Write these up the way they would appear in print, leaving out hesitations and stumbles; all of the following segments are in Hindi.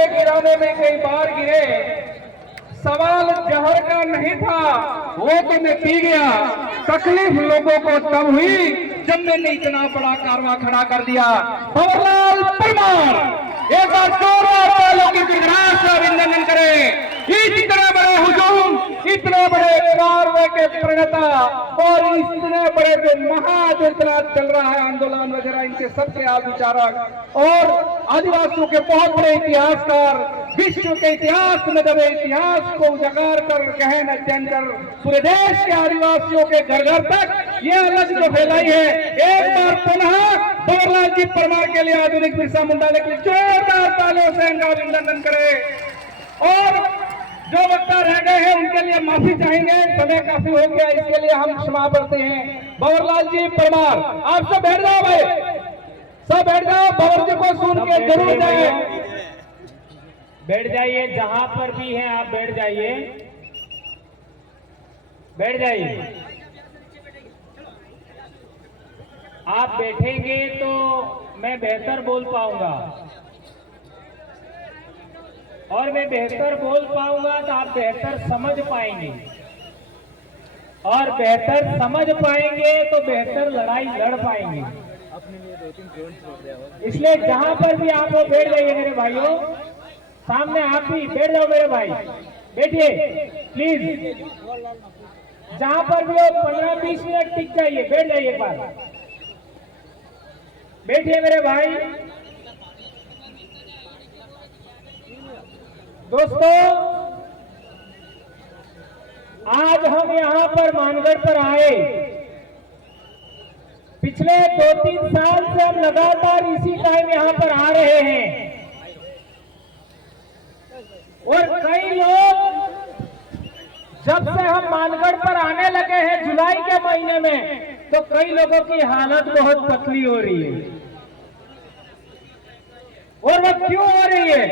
के गिराने में कई बार गिरे, सवाल जहर का नहीं था, वो तो मैं पी गया। तकलीफ लोगों को तब हुई जब मैंने इतना बड़ा कारवां खड़ा कर दिया। भंवरलाल परमार एक बार जोरदार तालियों की गड़गड़ाहट से अभिनंदन करें। इतने बड़े हुजूम, इतने बड़े कारवां के प्रणेता और इतने बड़े जो जो इतना चल रहा है आंदोलन वगैरह, इनके सबके आप विचारक और आदिवासियों के बहुत बड़े इतिहासकार, विश्व के इतिहास में दबे इतिहास को उजागर कर गहन अध्ययन कर पूरे देश के आदिवासियों के घर घर तक ये अलग जो फैलाई है। एक बार पुनः भंवरलाल जी परमार के लिए आधुनिक बिरसा मुंडा के लिए जोरदार तालियों से इनका अभिनंदन करें। और जो वक्ता रह गए हैं उनके लिए माफी चाहेंगे, समय काफी हो गया, इसके लिए हम क्षमा करते हैं। भंवरलाल जी परमार, आप सब बैठ जाओ भाई, सब बैठ जाओ, भंवर जी को सुन के जरूर जाए। बैठ जाइए, जहां पर भी हैं आप बैठ जाइए, बैठ जाइए। आप बैठेंगे तो मैं बेहतर बोल पाऊंगा, और मैं बेहतर बोल पाऊंगा तो आप बेहतर समझ पाएंगे, और बेहतर समझ पाएंगे तो बेहतर लड़ाई लड़ पाएंगे। इसलिए जहां पर भी आप वो बैठ जाइए मेरे भाइयों, सामने आप भी बैठ जाओ मेरे भाई, बैठिए प्लीज। जहां पर भी हो 15-20 मिनट टिक जाइए, बैठ जाइए एक बार, बैठिए मेरे भाई। दोस्तों, आज हम यहां पर मानगढ़ पर आए। पिछले 2-3 साल से हम लगातार इसी टाइम यहां पर आ रहे हैं, और कई लोग जब से हम मानगढ़ पर आने लगे हैं जुलाई के महीने में, तो कई लोगों की हालत बहुत पतली हो रही है। और वो क्यों हो रही है,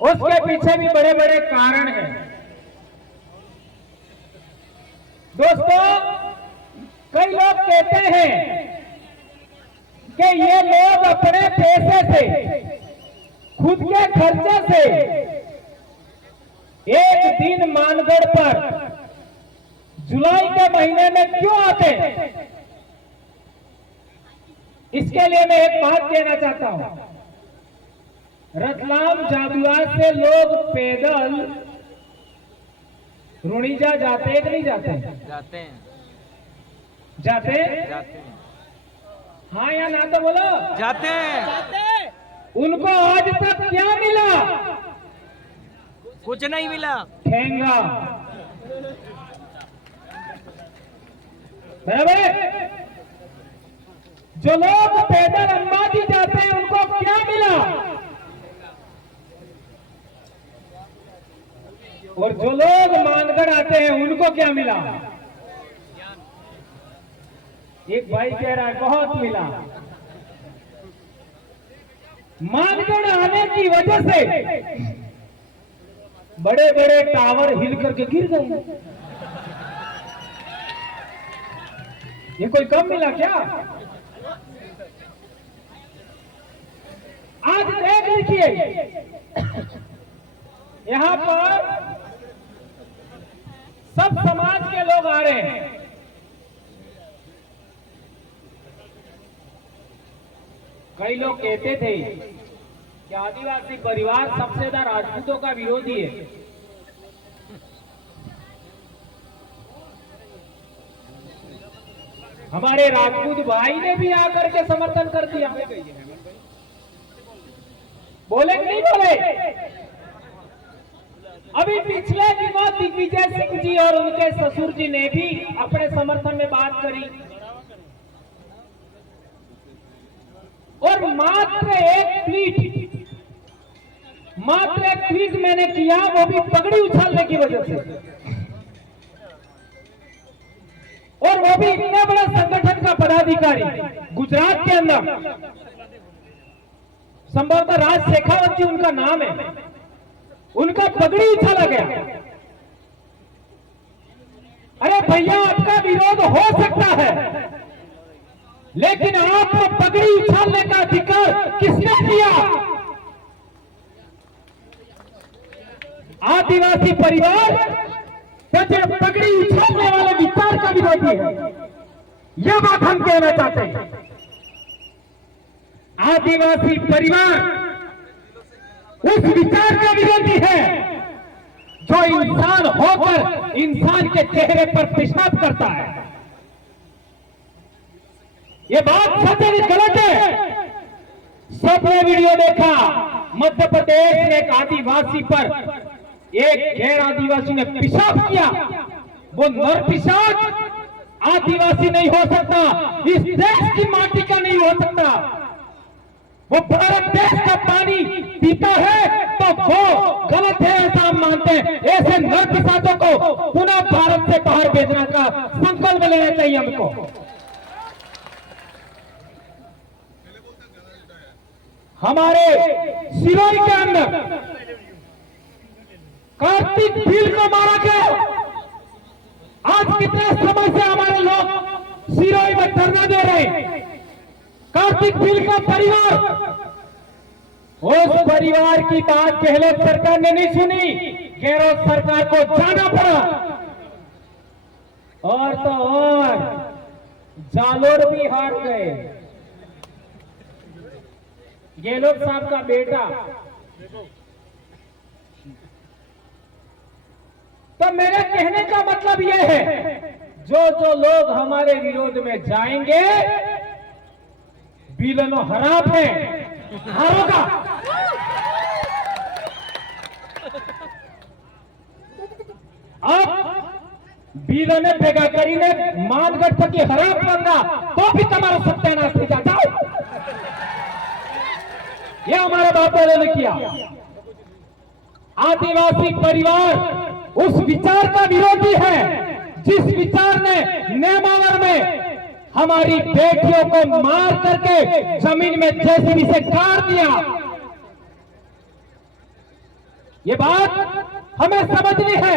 उसके पीछे भी बड़े बड़े कारण हैं। दोस्तों, कई लोग कहते हैं कि ये लोग अपने पैसे से, खुद के खर्चे से एक दिन मानगढ़ पर जुलाई के महीने में क्यों आते? इसके लिए मैं एक बात कहना चाहता हूं। रतलाम जादुआर से लोग पैदल रुणीजा जाते हैं कि नहीं जाते? जाते हैं। जाते? जाते हैं। हाँ या ना तो बोलो। जाते हैं। उनको आज तक क्या मिला? कुछ नहीं मिला। ठेंगा। बराबर? जो लोग पैदल अंबाजी जाते हैं उनको क्या मिला? और जो लोग मानगढ़ आते हैं उनको क्या मिला? एक भाई कह रहा है बहुत मिला। मानगढ़ आने की वजह से बड़े बड़े टावर हिल करके गिर गए। ये कोई कम मिला क्या? आज देख लीजिए, यहां पर सब समाज के लोग आ रहे हैं। कई लोग कहते थे कि आदिवासी परिवार सबसे ज्यादा राजपूतों का विरोधी है। हमारे राजपूत भाई ने भी आकर के समर्थन कर दिया। बोले कि नहीं बोले? अभी पिछले दिनों दिग्विजय सिंह जी और उनके ससुर जी ने भी अपने समर्थन में बात करी, और मात्र एक ट्वीट मैंने किया, वो भी पगड़ी उछालने की वजह से, और वो भी इतने बड़े संगठन का पदाधिकारी गुजरात के अंदर, संभवतः राज शेखावत जी उनका नाम है, उनका पगड़ी उछाला गया। अरे भैया, आपका विरोध हो सकता है, लेकिन आपको पगड़ी उछालने का अधिकार किसने दिया? आदिवासी परिवार सच्चे पगड़ी उछालने वाले विचार का विरोधी है, यह बात हम कहना चाहते हैं। आदिवासी परिवार उस विचार का विरोधी है जो इंसान होकर इंसान के चेहरे पर पेशाब करता है। ये बात सच है, गलत है। सबने वीडियो देखा, मध्य प्रदेश में एक आदिवासी पर एक गैर आदिवासी ने पेशाब किया। वो नर पेशाब आदिवासी नहीं हो सकता, इस देश की माटी का नहीं हो सकता। वो भारत देश का पानी पीता है तो वो गलत है, ऐसा हम मानते हैं। ऐसे नर पेशाबों को पुनः भारत से बाहर भेजने का संकल्प लेना चाहिए हमको। हमारे सिरोही के अंदर कार्तिक भील को मारा गया। आज कितने समय से हमारे लोग सिरोही में धरना दे रहे हैं। कार्तिक भील का परिवार, उस परिवार की बात गहलोत सरकार ने नहीं सुनी, गहलोत सरकार को जाना पड़ा। और तो और जालोर भी हार गए। गहलोत साहब का बेटा, तो मेरे कहने का मतलब यह है, जो लोग हमारे विरोध में जाएंगे, बिलनो हराब है, हारोगा। अब बिलने भेगा करीने मानगढ़ तक हराब बनना तो भी तुम्हारा सत्यानाश नहीं जाता। यह हमारे बाप दादा ने किया। आदिवासी परिवार उस विचार का विरोधी है जिस विचार ने नेमावर में हमारी बेटियों को मार करके जमीन में जेसीबी से काट दिया। ये बात हमें समझनी है।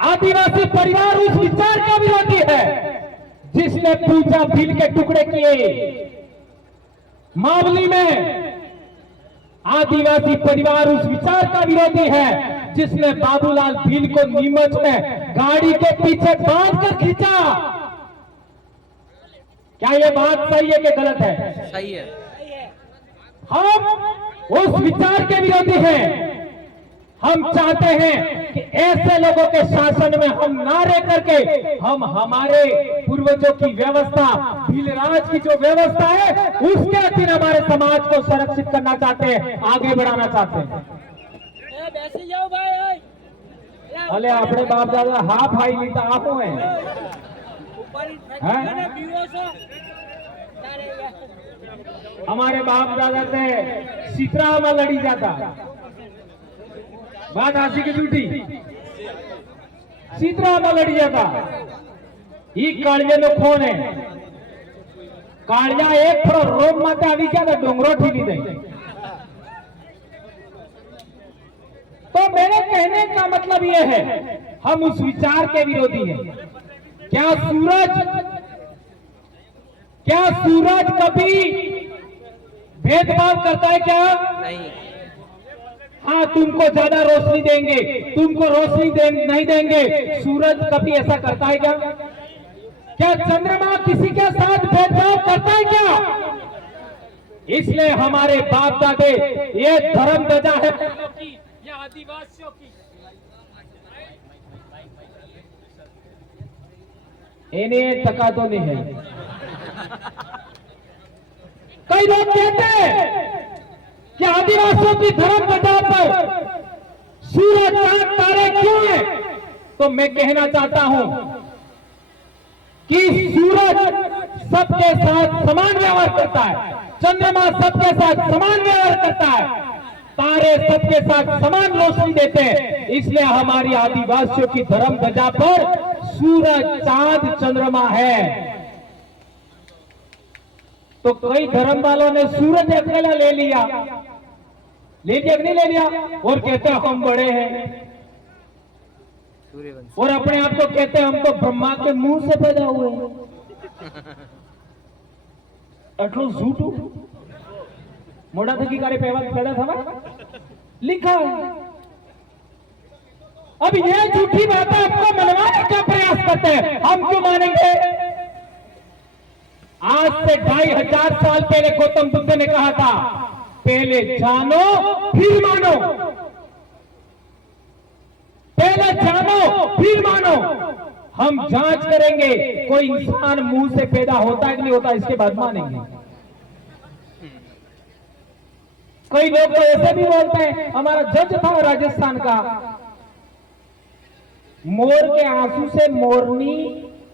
आदिवासी परिवार उस विचार का विरोधी है जिसने पूजा भील के टुकड़े किए। मावली में आदिवासी परिवार उस विचार का विरोधी है जिसने बाबूलाल भील को नीमच में गाड़ी के पीछे बांध कर खींचा। क्या ये बात सही है कि गलत है? सही है। हम उस विचार के विरोधी हैं। हम चाहते हैं कि ऐसे लोगों के शासन में हम ना रह करके हम हमारे पूर्वजों की व्यवस्था, भीलराज की जो व्यवस्था है, उसके अधीन हमारे समाज को संरक्षित करना चाहते हैं, आगे बढ़ाना चाहते हैं। जाओ भाई। अरे अपने बाप दादा हा भाई लीता आप हैं। हमारे बाप दादा से सीतरा में लड़ी जाता, बात हंसी की झूठी, सीतरा में लड़ी जाता। ये कालिया नो खोन है, कालिया एक थोड़ा रोम माते अभी क्या था, डोंगरो ठीली दे। तो मेरे कहने का मतलब यह है, हम उस विचार के विरोधी हैं। क्या सूरज कभी भेदभाव करता है क्या? नहीं। हाँ, तुमको ज्यादा रोशनी देंगे, तुमको रोशनी नहीं देंगे। सूरज कभी ऐसा करता है क्या? क्या चंद्रमा किसी के साथ भेदभाव करता है क्या? इसलिए हमारे बाप दादे, ये धर्म ध्वजा है या आदिवासियों की, इन्हें तका तो नहीं है। कई लोग कहते हैं कि आदिवासियों की धर्म ध्वजा पर सूरज चांद तारे क्यों है? तो मैं कहना चाहता हूं कि सूरज सबके साथ समान व्यवहार करता है, चंद्रमा सबके साथ समान व्यवहार करता है, तारे सबके साथ समान रोशनी देते हैं। इसलिए हमारी आदिवासियों की धर्म ध्वजा पर सूरज, चांद, चंद्रमा है। तो कई धर्म वालों ने सूरज अकेला ले लिया कि नहीं ले लिया, और कहते हैं हम बड़े हैं, और अपने आप को कहते हैं हम तो ब्रह्मा के मुंह से पैदा हुए हैं। એટલું ઝૂઠું મોઢા થકી કારે पैदा થવા लिखा है। अब ये झूठी बातें आपको मनवाने का प्रयास करते हैं, हम क्यों मानेंगे? आज से 2500 साल पहले गौतम बुद्ध ने कहा था, पहले जानो फिर मानो, पहले जानो फिर मानो। हम जांच करेंगे कोई इंसान मुंह से पैदा होता है कि नहीं होता, इसके बाद मानेंगे। कई लोग तो ऐसे भी बोलते हैं, हमारा जज था राजस्थान का, मोर के आंसू से मोरनी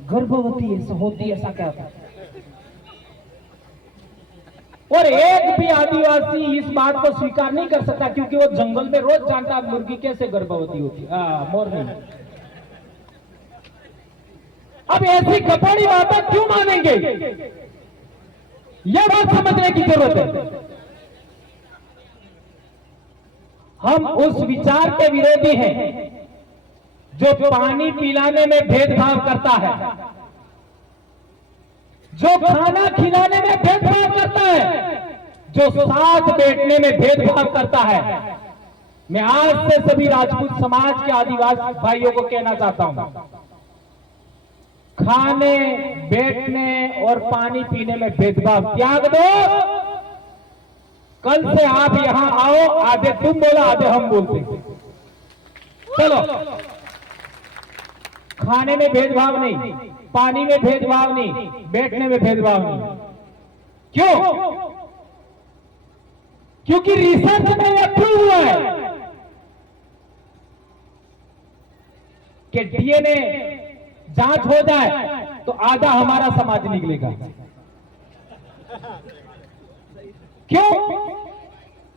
गर्भवती होती, ऐसा क्या था? और एक भी आदिवासी इस बात को स्वीकार नहीं कर सकता, क्योंकि वो जंगल में रोज जानता मुर्गी कैसे गर्भवती होती, मोरनी। अब ऐसी कपड़ी बातें क्यों मानेंगे? यह बात समझने की जरूरत है। हम उस विचार के विरोधी हैं जो पानी पिलाने में भेदभाव करता है, जो खाना खिलाने में भेदभाव करता है, जो साथ बैठने में भेदभाव करता है। मैं आज से सभी राजपूत समाज के आदिवासी भाइयों को कहना चाहता हूं, खाने, बैठने और पानी पीने में भेदभाव त्याग दो। कल से आप यहां आओ, आधे तुम बोला आधे हम बोलते, चलो। खाने में भेदभाव नहीं, पानी में भेदभाव नहीं, बैठने में भेदभाव नहीं। क्यों? क्योंकि रिसर्च में यह प्रूव हुआ है कि डीएनए जांच हो जाए तो आधा हमारा समाज निकलेगा। क्यों?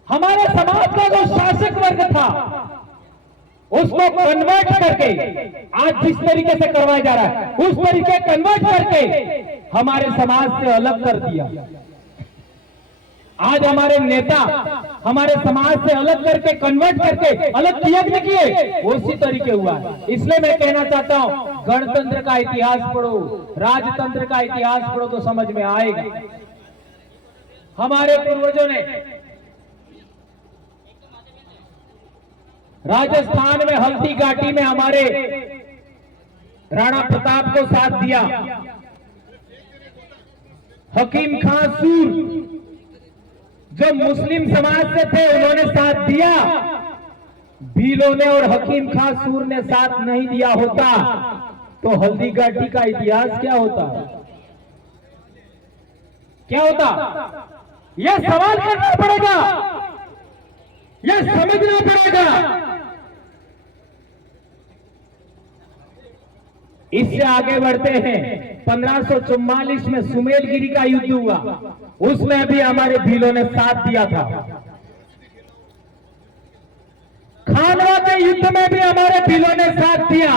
हमारे समाज का जो शासक वर्ग था, उसको कन्वर्ट करके आज जिस तरीके से करवाया जा रहा है, उस तरीके कन्वर्ट करके हमारे समाज से अलग कर दिया। आज हमारे नेता हमारे समाज से अलग करके, कन्वर्ट करके अलग किया कि नहीं किए, उसी तरीके हुआ है। इसलिए मैं कहना चाहता हूं, गणतंत्र का इतिहास पढ़ो, राजतंत्र का इतिहास पढ़ो तो समझ में आएगा। हमारे पूर्वजों ने राजस्थान में हल्दी घाटी में हमारे राणा प्रताप को साथ दिया। हकीम खां सूर जो मुस्लिम समाज से थे, उन्होंने साथ दिया। भीलों ने और हकीम खां सूर ने साथ नहीं दिया होता तो हल्दी घाटी का इतिहास क्या होता? क्या होता? यह सवाल करना पड़ेगा, यह समझना पड़ेगा। इससे आगे बढ़ते हैं, 1544 में सुमेलगिरी का युद्ध हुआ, उसमें भी हमारे भीलों ने साथ दिया था। खानवा के युद्ध में भी हमारे भीलों ने साथ दिया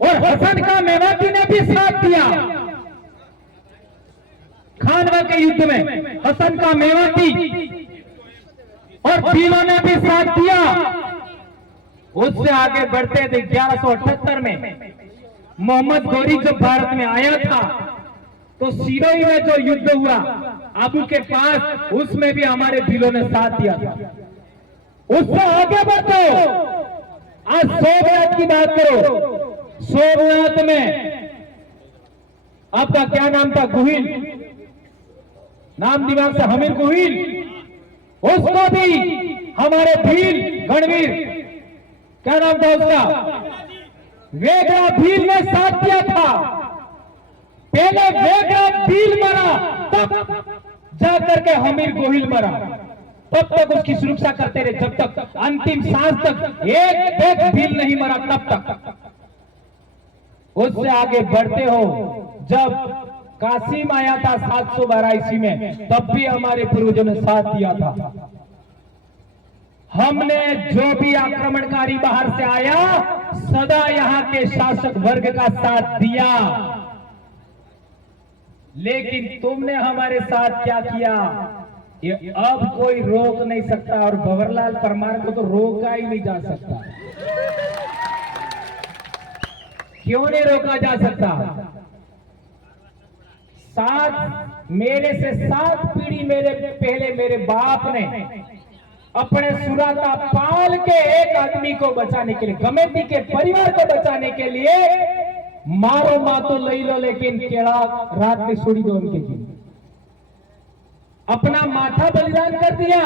और हसन का मेवाती ने भी साथ दिया। खानवा के युद्ध में हसन का मेवाती और भीलों ने भी साथ दिया। उससे आगे बढ़ते थे 1178 में मोहम्मद गौरी जब भारत में आया था तो सिरोही में जो युद्ध हुआ आबू के पास, उसमें भी हमारे भीलों ने साथ दिया था। उससे आगे बढ़ो, आज सोमनाथ की बात करो। सोमनाथ में आपका क्या नाम था? गुहिल, नाम दिमाग से हमीर गुहिल, उसको भी हमारे भील गणवीर, क्या नाम था उसका? वेगड़ा भील ने साथ दिया था। पहले वेगड़ा भील मरा, तब जाकर के हमीर गोहिल मरा। तब तक उसकी सुरक्षा करते रहे, जब तक अंतिम सांस तक एक भील नहीं मरा, तब तक। उससे आगे बढ़ते हो, जब कासिम आया था 712 ईस्वी में, तब भी हमारे पूर्वजों ने साथ दिया था। हमने जो भी आक्रमणकारी बाहर से आया, सदा यहां के शासक वर्ग का साथ दिया। लेकिन तुमने हमारे साथ क्या किया, ये अब कोई रोक नहीं सकता, और भंवरलाल परमार को तो रोका ही नहीं जा सकता। क्यों नहीं रोका जा सकता? मेरे से 7 पीढ़ी मेरे पहले मेरे बाप ने अपने सुराता पाल के एक आदमी को बचाने के लिए, गमेती के परिवार को बचाने के लिए मारो मा तो लई लो, लेकिन केड़ा रात में छोड़ी दो उनके जी। अपना माथा बलिदान कर दिया,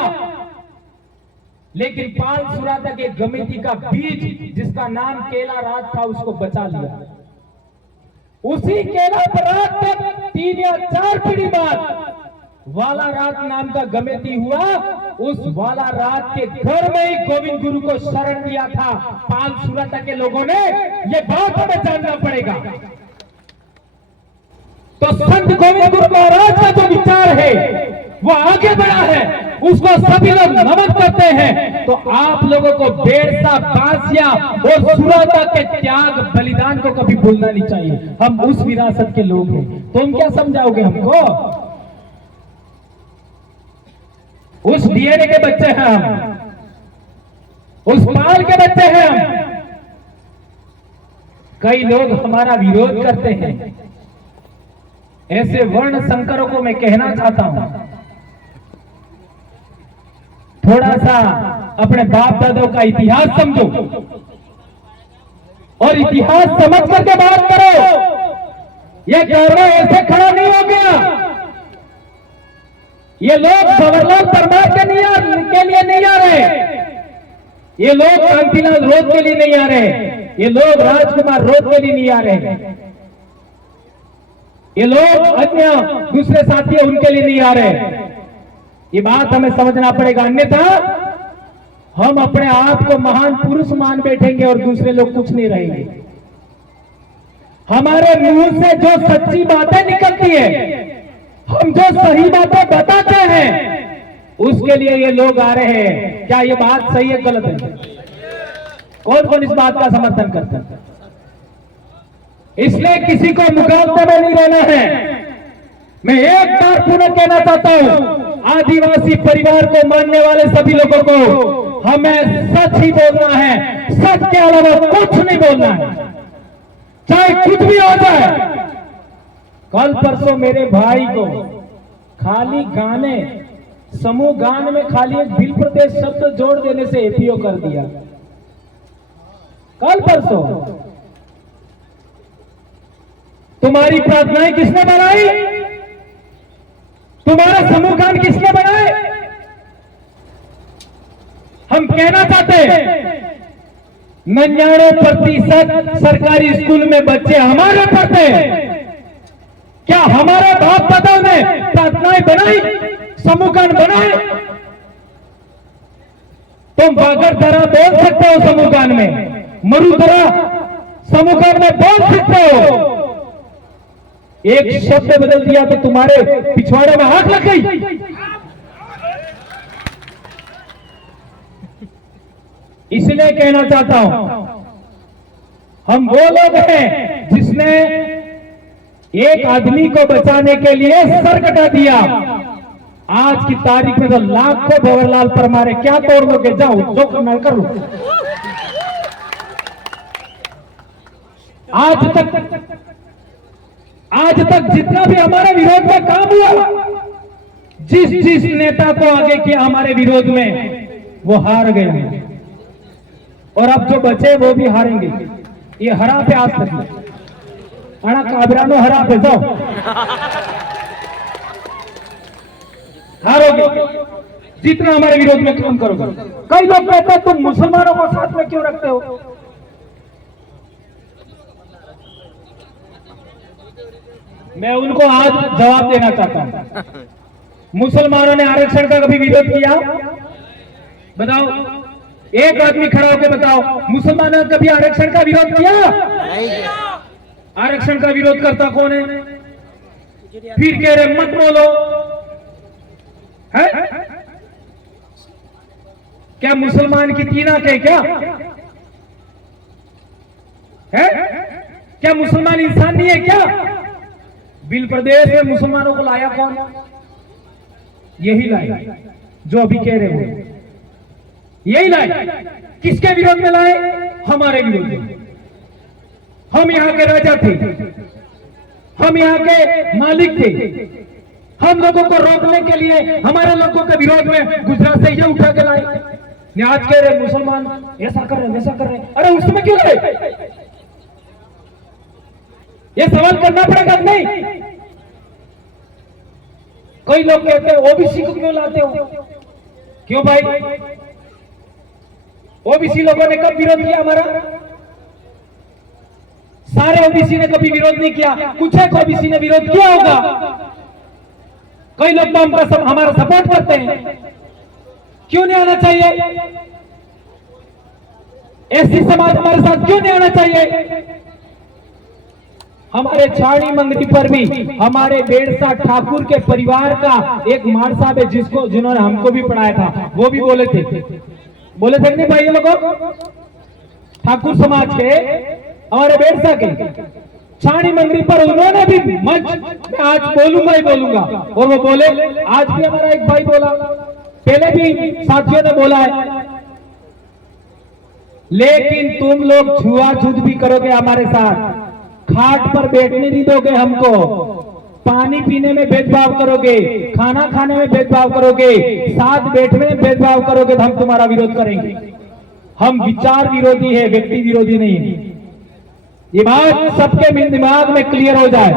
लेकिन पाल सुराता के गमेती का बीज जिसका नाम केला रात था उसको बचा लिया। उसी केला रात तक 3 या 4 पीढ़ी बाद वाला रात नाम का गमेती हुआ। उस वाला रात के घर में ही गोविंद गुरु को शरण दिया था पाल सुराता के लोगों ने। ये बात हमें जानना पड़ेगा। तो संत गोविंद गुरु महाराज का जो विचार है वो आगे बढ़ा है, उसको सभी लोग नमन करते हैं। तो आप लोगों को बेरसा, बांसिया और सुराता के त्याग बलिदान को कभी भूलना नहीं चाहिए। हम उस विरासत के लोग हैं। तुम क्या समझाओगे हमको? उस डीएनए के बच्चे हैं हम, उस पाल के बच्चे हैं हम। कई लोग हमारा विरोध करते हैं। ऐसे वर्ण संकरों को मैं कहना चाहता हूं, थोड़ा सा अपने बाप दादों का इतिहास समझो और इतिहास समझ करके बात करो। यह कारवा ऐसे खड़ा नहीं हो गया। ये लोग जवाहरलाल परमार के लिए नहीं आ रहे, ये लोग कांतिलाल रोध के लिए नहीं आ रहे, ये लोग राजकुमार रोध के लिए नहीं आ रहे, ये लोग अन्य दूसरे साथी उनके लिए नहीं आ रहे। ये बात हमें समझना पड़ेगा, अन्यथा हम अपने आप को महान पुरुष मान बैठेंगे और दूसरे लोग कुछ नहीं रहेंगे। हमारे मुंह से जो सच्ची बातें निकलती है, हम जो सही बातें बताते हैं, उसके लिए ये लोग आ रहे हैं। क्या ये बात सही है गलत है? कौन कौन इस बात का समर्थन करता है? इसलिए किसी को मुकाबले में नहीं रहना है। मैं एक बार पुनः कहना चाहता हूं, आदिवासी परिवार को मानने वाले सभी लोगों को हमें सच ही बोलना है, सच के अलावा कुछ नहीं बोलना है, चाहे कुछ भी हो जाए। कल परसों मेरे भाई को खाली गाने, समूह गान में खाली एक भिल प्रदेश शब्द जोड़ देने से एपीओ कर दिया। कल परसों तुम्हारी प्रार्थनाएं किसने बनाई? तुम्हारा समूह गान किसने बनाए? हम कहना चाहते हैं 99% सरकारी स्कूल में बच्चे हमारे पढ़ते हैं। क्या हमारे बाप दादा ने प्रार्थनाएं बनाई, समूह गान बनाए? तुम बागरधरा बोल सकते हो समूह गान में, मरुधरा समूह गान में बोल सकते हो। एक शब्द बदल दिया तो तुम्हारे पिछवाड़े में आग लग गई। इसलिए कहना चाहता हूं, हम वो लोग हैं जिसने एक आदमी को बचाने के लिए सर कटा दिया। आज की तारीख में तो लाखों भंवरलाल परमार क्या तोड़ लोगे? जाओ जो करना कर लो। आज तक जितना भी हमारे विरोध में काम हुआ, जिस नेता को आगे किया हमारे विरोध में, वो हार गए हैं और अब जो बचे वो भी हारेंगे। ये हरा पे आज तक अड़ा काबरानो हरा पे जाओ, हारोगे जितना हमारे विरोध में काम करोगे। कई लोग कहते हैं तुम मुसलमानों को साथ में क्यों रखते हो? मैं उनको आज जवाब देना चाहता हूं। मुसलमानों ने आरक्षण का कभी विरोध किया? बताओ, एक आदमी खड़ा होकर बताओ, मुसलमानों ने कभी आरक्षण का विरोध किया? आरक्षण का विरोध करता कौन है? फिर कह रहे मत बोलो है? क्या मुसलमान की तीन आंखें है? क्या है? क्या मुसलमान इंसान नहीं है क्या? बिल प्रदेश में मुसलमानों को लाया कौन? यही लाए जो अभी कह रहे हो, यही लाए। किसके विरोध में लाए? हमारे विरोध में। हम यहाँ के राजा थे, हम यहाँ के मालिक थे, हम लोगों को रोकने के लिए हमारे लोगों के विरोध में गुजरात से ये उठा के लाए। आज कह रहे मुसलमान ऐसा कर रहे वैसा कर रहे, अरे उसमें क्यों लाए? ये सवाल करना पड़ेगा नहीं? कई लोग कहते हैं ओबीसी को क्यों लाते हो? क्यों भाई? ओबीसी लोगों ने कब विरोध किया हमारा? सारे ओबीसी ने कभी विरोध नहीं किया, कुछ एक ओबीसी ने विरोध किया होगा। कई लोग तो हमका हमारा सपोर्ट करते हैं। क्यों नहीं आना चाहिए? एससी समाज हमारे साथ क्यों नहीं आना चाहिए? हमारे छावनी मंगरी पर भी हमारे बेड़सा ठाकुर के परिवार का एक मार साहब है जिन्होंने हमको भी पढ़ाया था, वो भी बोले थे कि नहीं भाई, ये लोगों ठाकुर समाज के हमारे बेड़सा के छावनी मंगरी पर उन्होंने भी मंच में आज बोलूंगा ही बोलूंगा, और वो बोले। आज भी हमारा एक भाई बोला, पहले भी साथियों ने बोला है, लेकिन तुम लोग छुआछूत भी करोगे हमारे साथ, खाट पर बैठने नहीं दोगे हमको, पानी पीने में भेदभाव करोगे, खाना खाने में भेदभाव करोगे, साथ बैठने में भेदभाव करोगे तो हम तुम्हारा विरोध करेंगे। हम विचार विरोधी है, व्यक्ति विरोधी नहीं है। ये बात सबके दिमाग में क्लियर हो जाए।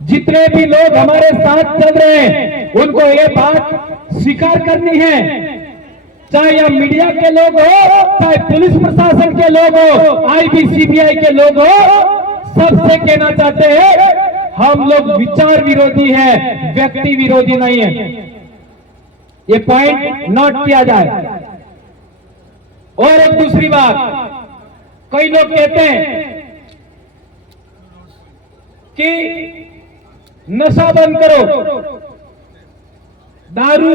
जितने भी लोग हमारे साथ चल रहे हैं उनको ये बात स्वीकार करनी है, चाहे या मीडिया के लोग हो, चाहे पुलिस प्रशासन के लोग हो, आईबी सीबीआई के लोग हो, सबसे कहना चाहते हैं हम लोग विचार विरोधी है, व्यक्ति विरोधी नहीं है। ये पॉइंट नोट किया जाए। और एक दूसरी बात, कई लोग कहते हैं कि नशा बंद करो, दारू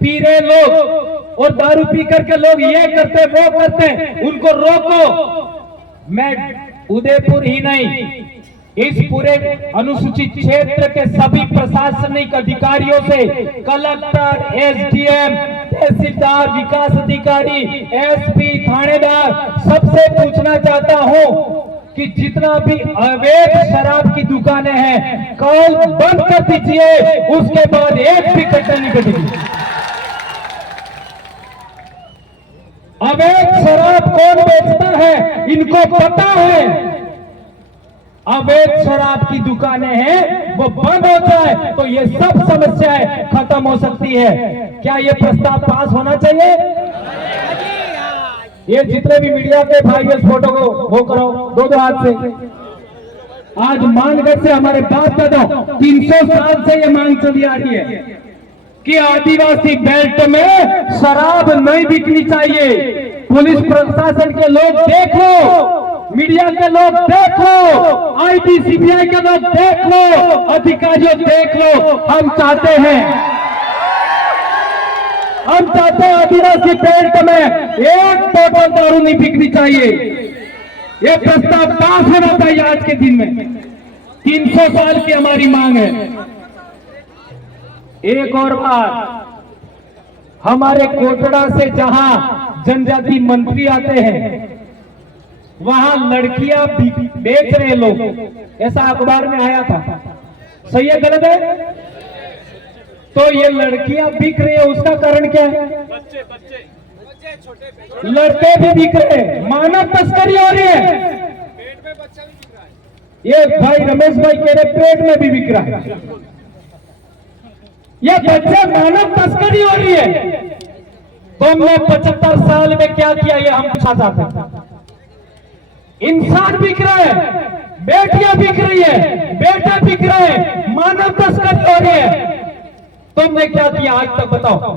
पी रहे लोग और दारू पी करके लोग ये करते वो करते, उनको रोको। मैं उदयपुर ही नहीं, इस पूरे अनुसूचित क्षेत्र के सभी प्रशासनिक अधिकारियों से, कलेक्टर, एसडीएम, तहसीलदार, विकास अधिकारी, एसपी, थानेदार, सबसे पूछना चाहता हूं कि जितना भी अवैध शराब की दुकानें हैं कल बंद कर दीजिए, उसके बाद एक भी घटना नहीं घटेगी। अवैध शराब कौन बेचता है इनको पता है। अवैध शराब की दुकानें हैं, वो बंद हो जाए तो ये सब समस्याएं खत्म हो सकती है। क्या ये प्रस्ताव पास होना चाहिए? ये जितने भी मीडिया के भाई इस फोटो को वो करो दो हाथ से। आज मानगढ़ से हमारे बाप दादा 300 साल से ये मांग चली आ रही है कि आदिवासी बेल्ट में शराब नहीं बिकनी चाहिए। पुलिस प्रशासन के लोग देखो, मीडिया के लोग देखो, आईटी सीबीआई के लोग देख लो, अधिकारियों देख लो, हम चाहते हैं आदिवासी बेल्ट में एक बोतल दारू नहीं बिकनी चाहिए। ये प्रस्ताव पास होना चाहिए आज के दिन में। 300 साल की हमारी मांग है। एक और बात, हमारे कोटड़ा से जहां जनजाति मंत्री आते हैं वहां लड़कियां बेच रहे लोग, ऐसा अखबार में आया था। सही है गलत है? तो ये लड़कियां बिक रही है, उसका कारण क्या है? लड़के भी बिक रहे हैं, मानव तस्करी हो रही है। पेट में बच्चा भी बिक रहा है। ये भाई रमेश भाई कह रहे पेट में भी बिक रहा है। ये बच्चे मानव तस्करी हो रही है। तुमने 75 साल में क्या किया ये हम पूछा चाहते हैं। इंसान बिक रहा है, बेटियां बिक रही है, बेटे बिक रहे हैं, मानव तस्करी हो रही है। तुमने क्या किया आज तक बताओ?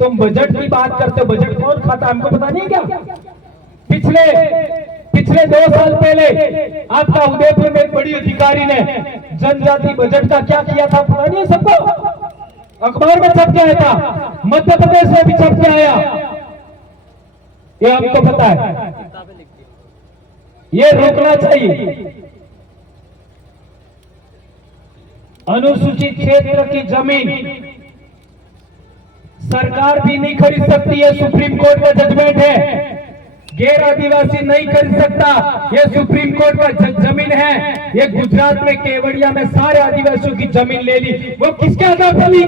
तुम बजट की बात करते हो, बजट कौन खाता हमको पता नहीं क्या? पिछले 2 साल पहले आपका उदयपुर में एक बड़ी अधिकारी ने जनजाति बजट का क्या किया था पता नहीं है सबको? अखबार में छप के आया था, मध्य प्रदेश में भी छप के आया, ये आपको पता है। ये रोकना चाहिए। अनुसूचित क्षेत्र की जमीन सरकार भी नहीं खरीद सकती है, सुप्रीम कोर्ट का जजमेंट है। गैर आदिवासी नहीं खरीद सकता। ये सुप्रीम कोर्ट का जमीन है। ये गुजरात में केवड़िया में सारे आदिवासियों की जमीन ले ली। वो किसके आधार पर ली?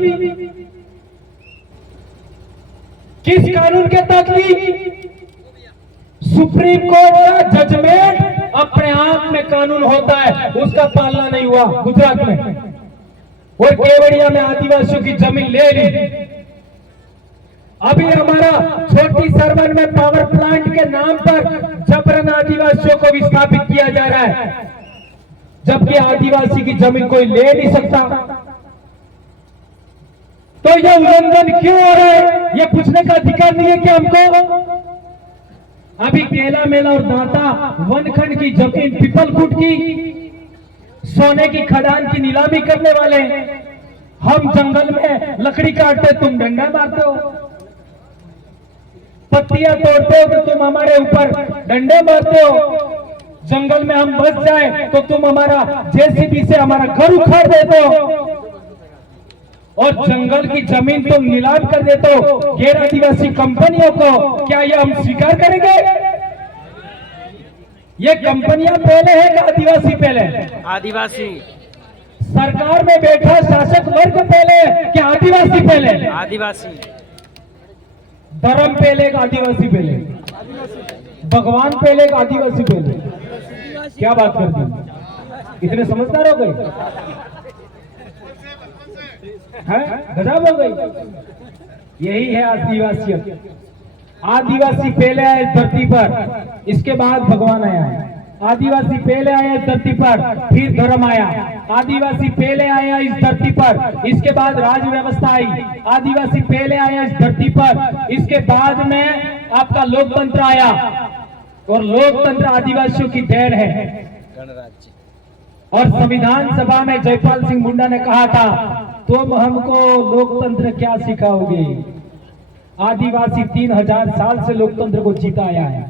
किस कानून के तहत ली? सुप्रीम कोर्ट का जजमेंट अपने आप में कानून होता है, उसका पालना नहीं हुआ गुजरात में, और केवड़िया में आदिवासियों की जमीन ले ली। अभी हमारा छोटी सरवन में पावर प्लांट के नाम पर जबरन आदिवासियों को विस्थापित किया जा रहा है, जबकि आदिवासी की जमीन कोई ले नहीं सकता। तो यह उल्लंघन क्यों हो रहा है, यह पूछने का अधिकार नहीं है कि हमको? अभी केला मेला और दाता वनखंड की जमीन पीपलकुट की सोने की खदान की नीलामी करने वाले। हम जंगल में लकड़ी काटते, तुम डंडा मारते हो, पत्तियां तोड़ते हो तो तुम हमारे ऊपर डंडे मारते हो। जंगल में हम बस जाए तो तुम हमारा जेसीबी से हमारा घर उखाड़ देते हो, और जंगल की जमीन तुम नीलाम कर देते हो गैर आदिवासी कंपनियों को। क्या ये हम स्वीकार करेंगे? ये कंपनियां पहले है कि आदिवासी पहले? आदिवासी। सरकार में बैठा शासक वर्ग पहले कि आदिवासी पहले? आदिवासी। धर्म पहले का आदिवासी पहले? भगवान पहले का आदिवासी पहले? क्या बात करते हैं, इतने समझदार हो गए हैं? गजब हो गई। यही है आदिवासियत। आदिवासी पहले आए धरती पर, इसके बाद भगवान आया है। आदिवासी पहले आया इस धरती पर, फिर धर्म आया। आदिवासी पहले आया इस धरती पर, इसके बाद राज व्यवस्था आई। आदिवासी पहले आया इस धरती पर, इसके बाद में आपका लोकतंत्र आया, और लोकतंत्र आदिवासियों की देन है। गणराज्य। और संविधान सभा में जयपाल सिंह मुंडा ने कहा था, तुम हमको लोकतंत्र क्या सिखाओगे? आदिवासी 3000 साल से लोकतंत्र को जीता आया है।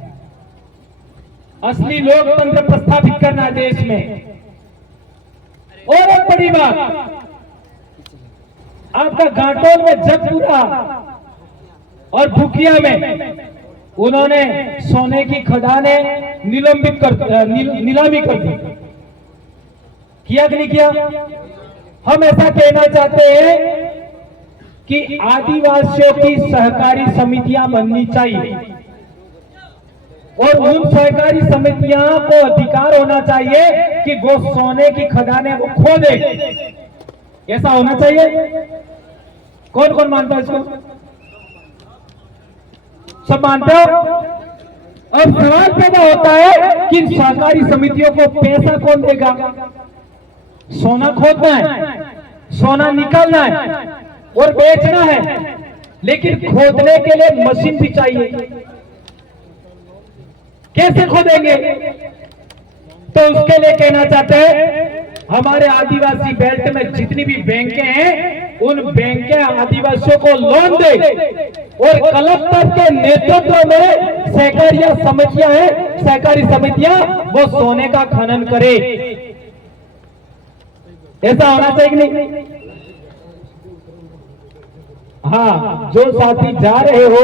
असली लोकतंत्र प्रस्थापित करना देश में। और एक बड़ी बात, आपका घाटोल में जगपुरा और भूकिया में उन्होंने सोने की खदानें नीलामी कर दी। किया कि नहीं किया? हम ऐसा कहना चाहते हैं कि आदिवासियों की सहकारी समितियां बननी चाहिए, और उन सहकारी समितियां को अधिकार होना चाहिए कि वो सोने की खदानें वो खोदे। ऐसा होना चाहिए। कौन कौन मानता है इसको? सब मानते हो? अब सवाल पैदा होता है कि सहकारी समितियों को पैसा कौन देगा? सोना खोदना है, सोना निकालना है और बेचना है, लेकिन खोदने के लिए मशीन भी चाहिए। कैसे खोदेंगे? तो उसके लिए कहना चाहते हैं, हमारे आदिवासी बेल्ट में जितनी भी बैंकें हैं, उन बैंकें आदिवासियों को लोन दे, और कलेक्टर के नेतृत्व में सहकारी समितियां वो सोने का खनन करे। ऐसा होना चाहिए कि नहीं? हाँ, जो साथी जा रहे हो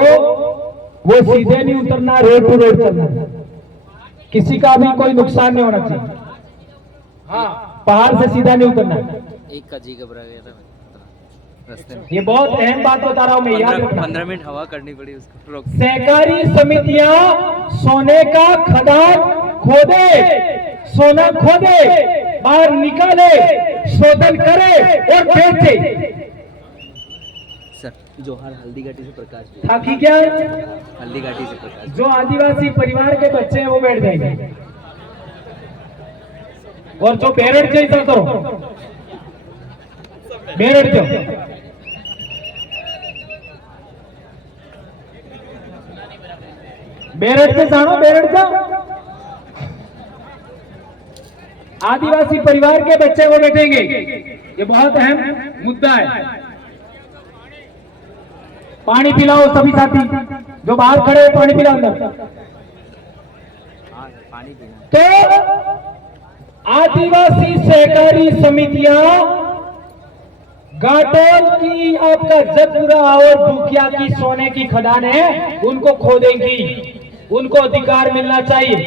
वो सीधे नहीं उतरना, रोड टू रोड चलना, किसी का भी कोई नुकसान नहीं होना चाहिए। हाँ, पहाड़ से सीधा नहीं उतरना। एक का जी घबरा गया था रास्ते में। ये बहुत अहम बात बता रहा हूं मैं, याद रखना। 15 मिनट हवा करनी पड़ी उसको। सहकारी समितियां सोने का खदान खोदे, सोना खोदे, बाहर निकाले, शोधन करे और बेचे। सर, जोहार हल्दी घाटी से प्रकाश जी। ताकि क्या? हल्दी घाटी से प्रकाश। जो आदिवासी परिवार के बच्चे हैं वो बैठ जाएंगे, और जो बेरड़ जैसा करो, बेरड़ जो बेरड़ से जानो, बेरड़ जा। आदिवासी परिवार के बच्चे वो बैठेंगे। ये बहुत अहम मुद्दा है। पानी पिलाओ सभी साथी जो बाहर खड़े हैं, पानी पिलाओ अंदर। पानी पीना। तो आदिवासी सहकारी समितियां घाटोल की, आपका जगपुरा और भूकिया की सोने की खदान है, उनको खोदेंगी, उनको अधिकार मिलना चाहिए।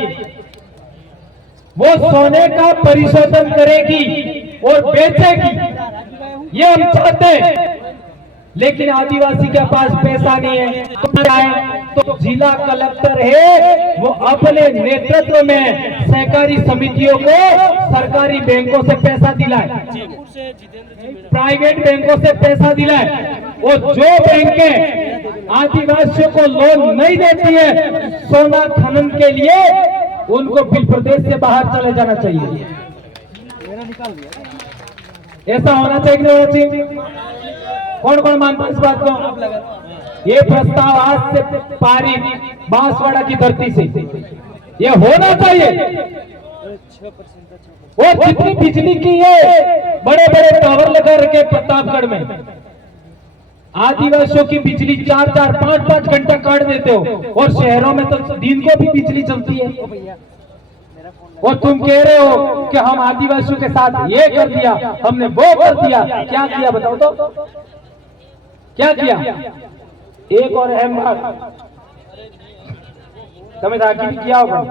वो सोने का परिशोधन करेगी और बेचेगी, ये हम चाहते हैं। लेकिन आदिवासी के पास पैसा नहीं है, तो जिला कलेक्टर है वो अपने नेतृत्व में सहकारी समितियों को सरकारी बैंकों से पैसा दिलाए, प्राइवेट बैंकों से पैसा दिलाए। और जो बैंकें आदिवासियों को लोन नहीं देती है सोना खनन के लिए, उनको बिल प्रदेश से बाहर चले जाना चाहिए। ऐसा होना चाहिए कि नहीं होना चाहिए? कौन कौन मानता है इस बात को? ये प्रस्ताव आज से पारित बांसवाड़ा की धरती से ये होना चाहिए। वो जितनी बिजली की है बड़े बड़े टावर लगा रखे प्रतापगढ़ में, आदिवासियों की बिजली 4-4, 5-5 घंटा काट देते हो, और शहरों में तो दिन को भी बिजली चलती है। और तुम कह रहे हो कि हम आदिवासियों के साथ ये कर दिया, हमने वो कर दिया। क्या किया बताओ तो, क्या किया? एक और अहम बात तुम्हें दागी भी किया होगा,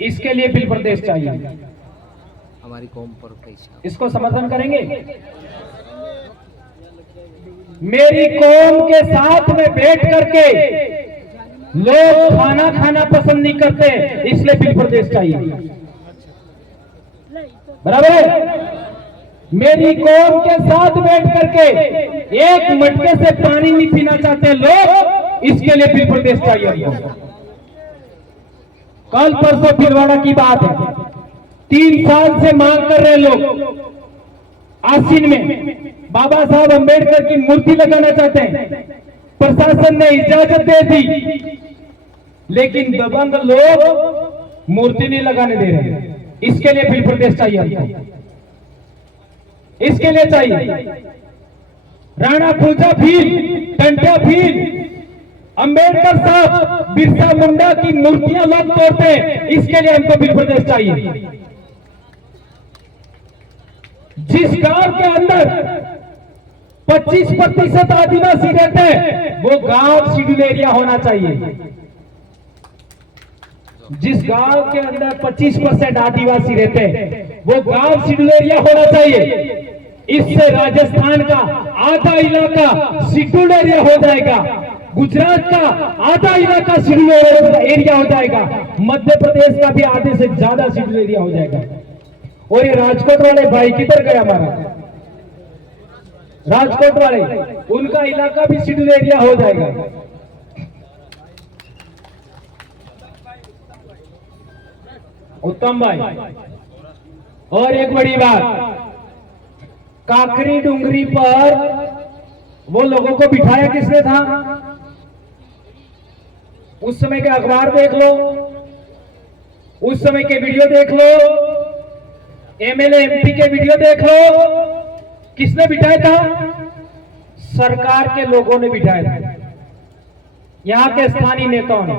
इसके लिए बिल प्रदेश चाहिए। हमारी कौम पर पैसा, इसको समर्थन करेंगे? मेरी कौम के साथ में बैठ करके लोग खाना खाना पसंद नहीं करते, इसलिए बिल प्रदेश चाहिए। बराबर है? मेरी कौम के साथ बैठ करके एक मटके से पानी नहीं पीना चाहते लोग, इसके लिए बिल प्रदेश चाहिए। कल परसों भीलवाड़ा की बात है, 3 साल से मांग कर रहे लोग, आसीन में बाबा साहब अंबेडकर की मूर्ति लगाना चाहते हैं, प्रशासन ने इजाजत दे दी, लेकिन दबंग लोग मूर्ति नहीं लगाने दे रहे। इसके लिए बिल प्रदेश चाहिए, इसके लिए चाहिए। राणा पूजा भील, टंटा भील, अंबेडकर साहब, बिरसा मुंडा की मूर्तियां लोग तोड़ते हैं, इसके लिए हमको बिल प्रदेश चाहिए। जिस गांव के अंदर 25% आदिवासी रहते हैं, वो गांव शेड्यूल एरिया होना चाहिए। जिस गांव के अंदर 25% आदिवासी रहते हैं, वो गांव शेड्यूल एरिया होना चाहिए। इससे राजस्थान का आधा इलाका शेड्यूल एरिया हो जाएगा, गुजरात का आधा इलाका शेड्यूल एरिया हो जाएगा, मध्य प्रदेश का भी आधे से ज्यादा शेड्यूल एरिया हो जाएगा। और ये राजकोट वाले भाई किधर गए? हमारा राजकोट वाले, उनका इलाका भी शेड्यूल एरिया हो जाएगा। उत्तम भाई, और एक बड़ी बात, काकरी डुंगरी पर वो लोगों को बिठाया किसने था? उस समय के अखबार देख लो, उस समय के वीडियो देख लो, एमएलए एमपी के वीडियो देख लो, किसने बिठाया था? सरकार के लोगों ने बिठाया था, यहां के स्थानीय नेताओं ने।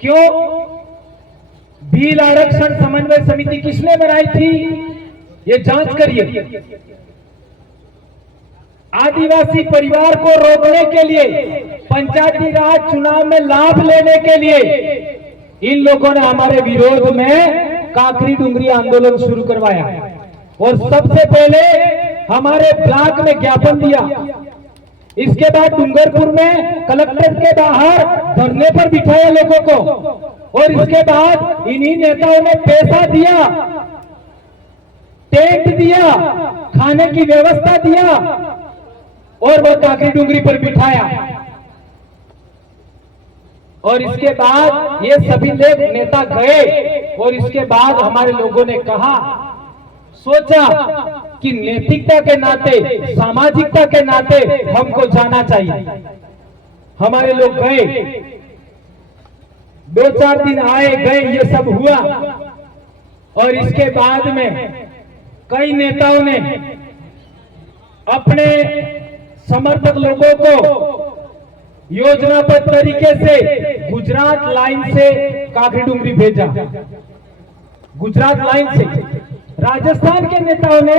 क्यों? भील आरक्षण समन्वय समिति किसने बनाई थी? ये जांच करिए। आदिवासी परिवार को रोकने के लिए, पंचायती राज चुनाव में लाभ लेने के लिए इन लोगों ने हमारे विरोध में काकरी डुंगरी आंदोलन शुरू करवाया, और सबसे पहले हमारे ब्लॉक में ज्ञापन दिया। इसके बाद डूंगरपुर में कलेक्टर के बाहर धरने पर बिठाया लोगों को, और इसके बाद इन्हीं नेताओं ने पैसा दिया, टेंट दिया, खाने की व्यवस्था दिया, और वो काकरी डुंगरी पर बिठाया। और इसके बाद ये सभी लोग नेता गए, और इसके बाद हमारे लोगों ने कहा, सोचा कि नैतिकता के नाते, सामाजिकता के नाते हमको जाना चाहिए। हमारे लोग गए, 2-4 दिन आए गए, ये सब हुआ। और इसके बाद में कई नेताओं ने अपने समर्थक लोगों को योजनाबद्ध तरीके से गुजरात लाइन से काकरी डुंगरी भेजा, गुजरात लाइन से राजस्थान के नेताओं ने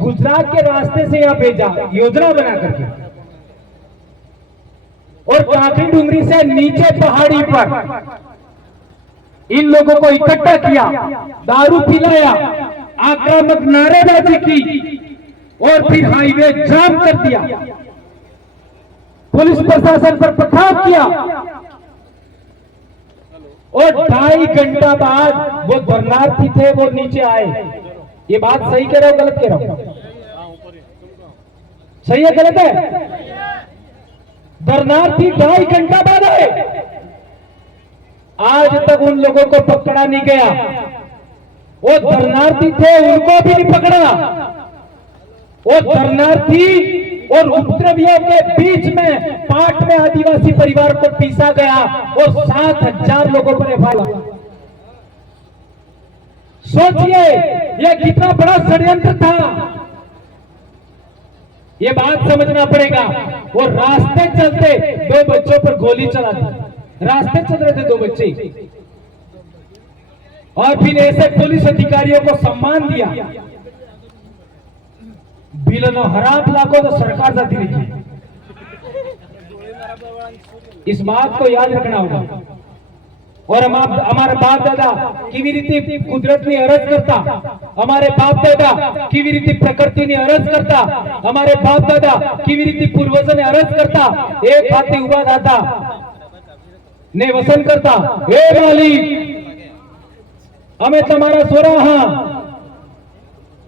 गुजरात के रास्ते से यहाँ भेजा, योजना बना करके, और काफी डूंगरी से नीचे पहाड़ी पर इन लोगों को इकट्ठा किया, दारू पिलाया, आक्रामक नारेबाजी की और फिर हाईवे जाम कर दिया, पुलिस प्रशासन पर पथराव किया और 2.5 घंटा बाद वो धरनार्थी थे वो नीचे आए। ये बात सही कह रहा हूं गलत कह रहा हूं? सही है गलत है? धरनार्थी 2.5 घंटा बाद आए, आज तक उन लोगों को पकड़ा नहीं गया। वो धरनार्थी थे उनको भी नहीं पकड़ा, और धरनार्थी और उपद्रवियों के बीच में पाट में आदिवासी परिवार को पीसा गया और 7,000 लोगों पर एफआईआर। सोचिए यह कितना बड़ा षड्यंत्र था, ये बात समझना पड़ेगा। वो रास्ते चलते 2 बच्चों पर गोली चला दी, रास्ते चल रहे थे 2 बच्चे, और फिर ऐसे पुलिस अधिकारियों को सम्मान दिया। बिलों हराम लाखों तो सरकार जाती रही। इस बात को याद रखना होगा। और हमारे बाप दादा केવી રીતે કુદરતની અરજ કરતા, हमारे बाप दादा केવી રીતે પ્રકૃતિની અરજ કરતા, हमारे बाप दादा केવી રીતે પૂર્વજોને અરજ કરતા, એક હાથે ઉભા થતા ને વસન કરતા, હે માલિક અમે તમારા સોરા હા,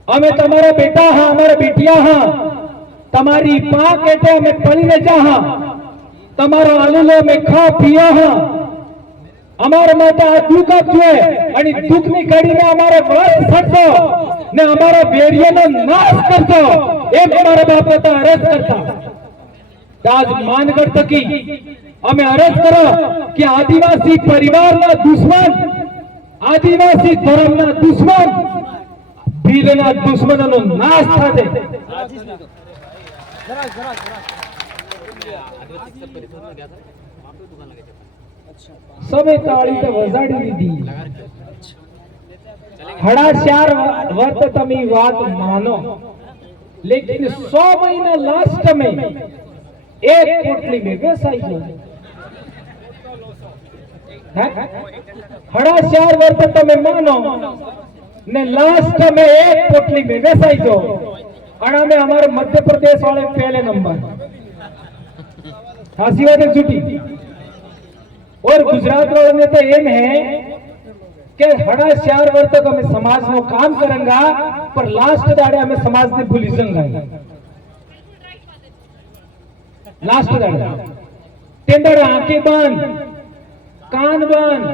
અમે તમારા બેટા હા, અમારા બેટિયા હા, તમારી પા કેટે અમે પડીને જા હા, તમારો આલુલો અમે ખા પીયા હા, અમારા માટે આ દુઃખ આપજો અને દુઃખની ઘડીને અમારે વસ છડશો ને અમારા વેરિયાનો નાશ કરશો, એમ અમારા બાપ દાદા અરજ કરતા। आज मानगढ़ तकी અમે અરજ કરો કે આદિવાસી પરિવારના દુશ્મન, આદિવાસી ધર્મના દુશ્મન, ભીલના દુશ્મનોનો નાશ થાશે। सबे ताળી तो वजाड़ी दीदी। हड़ा 4 वर्त तमी बात मानो, लेकिन 100 महीना लास्ट में एक पोटली में वेसाई गयो। हड़ा 4 वर्त तमे मानो ने लास्ट में एक पोटली में वेसाई गयो। अणा में हमारे मध्य प्रदेश वाले पहले नंबर, हासी बात है झूठी। और गुजरात वालों ने तो एम है कि हड़ा 4 वर्ष तक हमें समाज में काम करेंगा, पर लास्ट दाड़े हमें समाज ने भूली संगा। लास्ट दाड़े तेंदर आंखें बंद, कान बंद,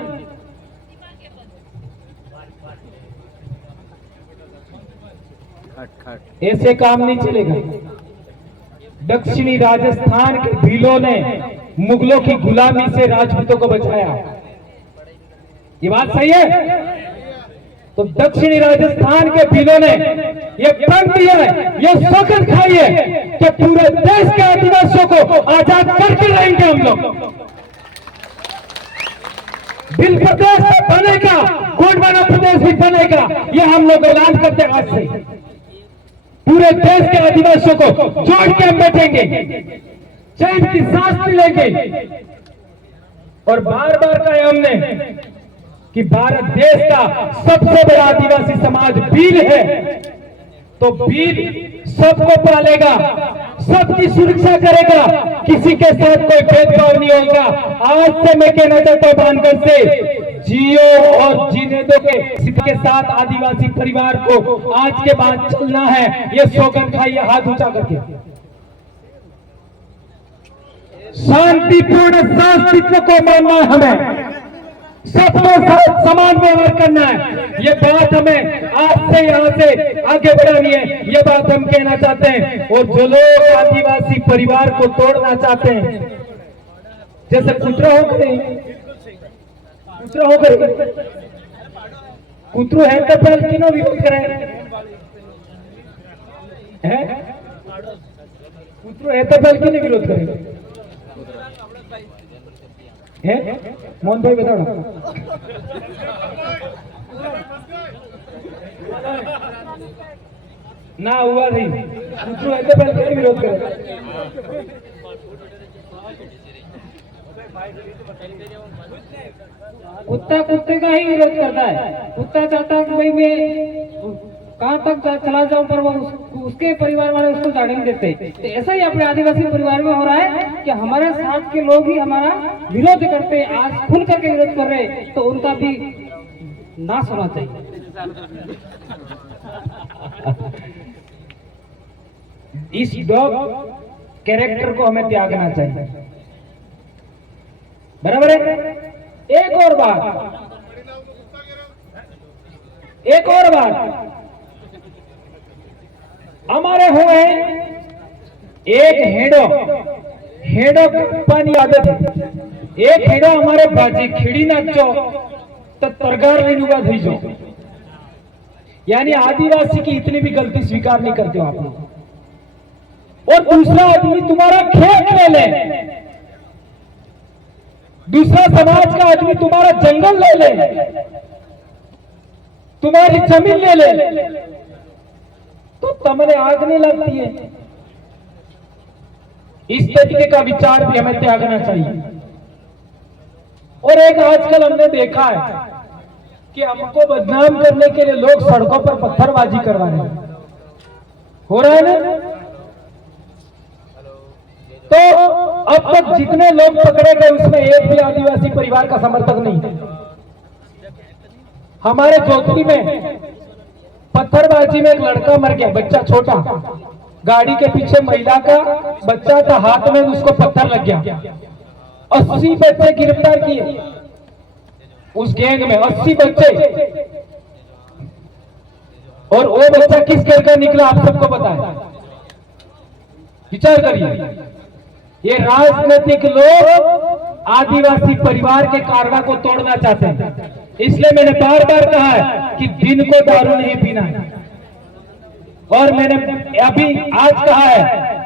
ऐसे काम नहीं चलेगा। दक्षिणी राजस्थान के भीलों ने मुगलों की गुलामी से राजपूतों को बचाया, ये बात सही है। तो दक्षिणी राजस्थान के भीलों ने ये प्रण दिया है, ये शपथ खाई है कि पूरे देश के आदिवासियों को आजाद करके रहेंगे हम लोग। बिल प्रदेश बनेगा, गोंडवाना प्रदेश भी बनेगा, ये हम लोग ऐलान करते हैं आज से। पूरे देश के आदिवासियों को जोड़ के हम बैठेंगे, चैन की सांस लेंगे। और बार बार कहा हमने कि भारत देश का सबसे बड़ा आदिवासी समाज भील है, तो भील सबको पालेगा, सबकी सुरक्षा करेगा, किसी के साथ कोई भेदभाव नहीं होगा। आज से मैं कहना चाहता हूं बानगढ़ से, जियो और जीने दो के साथ आदिवासी परिवार को आज के बाद चलना है। ये स्लोगन खाइए हाथ ऊंचा करके। शांतिपूर्ण अस्तित्व को मानना है, हमें सबके साथ समान व्यवहार करना है। ये बात हमें आज से यहाँ से आगे बढ़ानी है, ये बात हम कहना चाहते हैं। और जो लोग आदिवासी परिवार को तोड़ना चाहते हैं, जैसे कुतरा हो गए, कुतरा हो गए, कुतरू है तो पहले किनो विरोध करें, कुतरू है तो पहले किने विरोध करें है? मोहन भाई बताओ ना। ना हुआ नहीं दूसरों ऐसे पहले कैसे विरोध करे कुत्ता कुत्ते का ही विरोध करता है। कुत्ता चाहता है कि भाई मैं कहाँ तक चला जाऊं, पर वो उसके परिवार वाले उसको जाने नहीं देते। तो ऐसा ही अपने आदिवासी परिवार में हो रहा है कि हमारे साथ के लोग ही हमारा विरोध करते हैं, आज खुल करके विरोध कर रहे हैं, तो उनका भी नाश होना चाहिए। इस डॉग कैरेक्टर को हमें त्यागना चाहिए, बराबर है। एक और बात हमारे हुए एक हेडो पानी आदत है। एक हेडो हमारे बाजी खिड़ी नाचो तो तरगार लेनुगा थी जो, यानी आदिवासी की इतनी भी गलती स्वीकार नहीं करते हो आप लोग। और दूसरा आदमी तुम्हारा खेत ले ले, दूसरा समाज का आदमी तुम्हारा जंगल ले ले, तुम्हारी जमीन ले ले, तो तमने आग नहीं लगती है। इस तरीके का विचार भी हमें त्यागना चाहिए। और एक आजकल हमने देखा है कि हमको बदनाम करने के लिए लोग सड़कों पर पत्थरबाजी करवा रहे हैं, हो रहा है ना। तो अब तक जितने लोग पकड़े गए उसमें एक भी आदिवासी परिवार का समर्थक नहीं है। हमारे जोधपुर में पत्थरबाजी में एक लड़का मर गया, बच्चा छोटा, गाड़ी के पीछे महिला का बच्चा था, हाथ में उसको पत्थर लग गया। 80 बच्चे गिरफ्तार किए उस गैंग में, 80 बच्चे। और वो बच्चा किस घर का निकला आप सबको पता है, विचार करिए। ये राजनीतिक लोग आदिवासी परिवार के कारवा को तोड़ना चाहते हैं। इसलिए मैंने बार बार कहा है कि दिन को दारू नहीं पीना है। और मैंने अभी आज कहा है,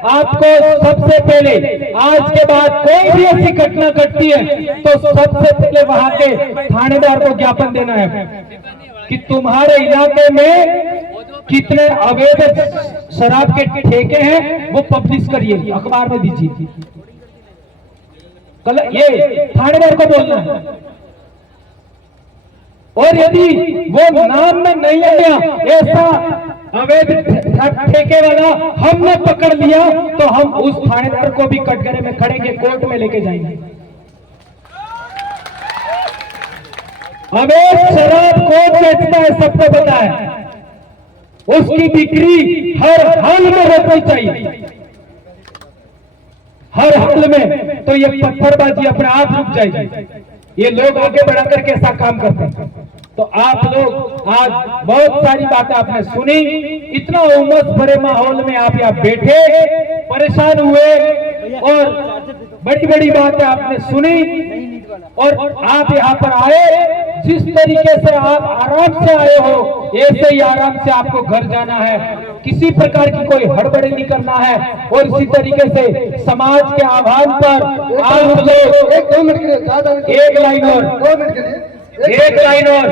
आपको सबसे पहले आज के बाद कोई भी ऐसी घटना घटती है तो सबसे पहले वहां के थानेदार को ज्ञापन देना है कि तुम्हारे इलाके में कितने अवैध शराब के ठेके हैं वो पब्लिश करिए, अखबार में दीजिए। कल ये थानेदार को बोलना है। और यदि वो नाम में नहीं आया ऐसा अवैध ठेके वाला हमने पकड़ लिया तो हम उस थानेदार को भी कटघरे में खड़ेंगे, कोर्ट में लेके जाएंगे। अवैध शराब कौन बेचता है सबको पता है, उसकी बिक्री हर हाल में रोकनी चाहिए, हर हाल में। तो ये पत्थरबाजी अपने आप रुक जाएगी। ये लोग आगे बढ़ा करके ऐसा काम करते हैं। तो आप लोग आज बहुत सारी बातें आपने सुनी, इतना उमस भरे माहौल में आप यहाँ बैठे परेशान हुए और बड़ी बड़ी बातें आपने सुनी और आप यहाँ पर आए। जिस तरीके से आप आराम से आए हो ऐसे ही आराम से आपको घर जाना है, किसी प्रकार की कोई हड़बड़ी नहीं करना है। और इसी तरीके से समाज के आह्वान पर आप लोग एक लाइन और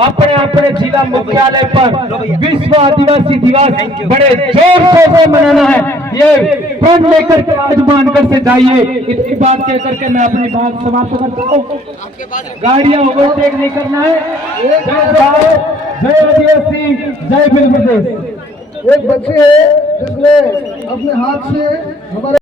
अपने अपने जिला मुख्यालय पर विश्व आदिवासी दिवस बड़े जोर शोर से मनाना है, ये प्रण लेकर के आज मानकर से जाइए। इतनी बात कहकर के मैं अपनी बात समाप्त करता हूँ। गाड़ियां ओवरटेक नहीं करना है। जय भारत, जय आदिवासी, जय भील प्रदेश। एक बच्चे है जिसने अपने हाथ से हमारे